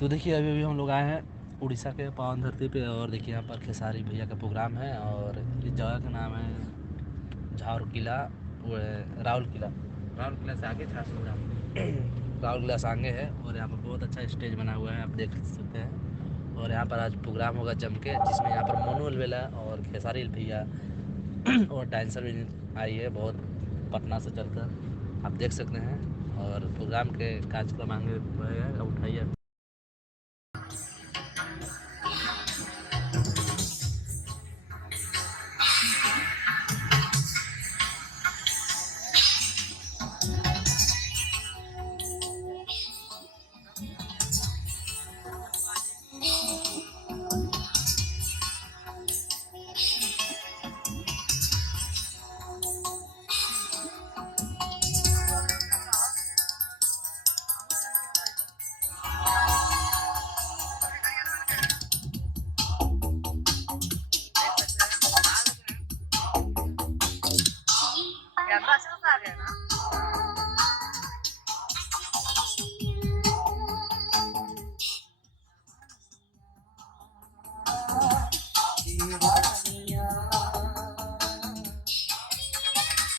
तो देखिए अभी अभी हम लोग आए हैं उड़ीसा के पावन धरती पे, और देखिए यहाँ पर खेसारी भैया का प्रोग्राम है। और इस जगह का नाम है झार किला, राहुल किला। राहुल किला से आगे झारसुगुड़ा, राहुल किला से आगे है। और यहाँ पर बहुत अच्छा स्टेज बना हुआ है, आप देख सकते हैं। और यहाँ पर आज प्रोग्राम होगा जम के, जिसमें यहाँ पर मोनू अलवेला और खेसारी भैया और डांसर भी आई है बहुत पटना से चलकर, आप देख सकते हैं। और प्रोग्राम के कार्यक्रम आगे बढ़ेगा, उठाइए। कैमरा चल रहा है।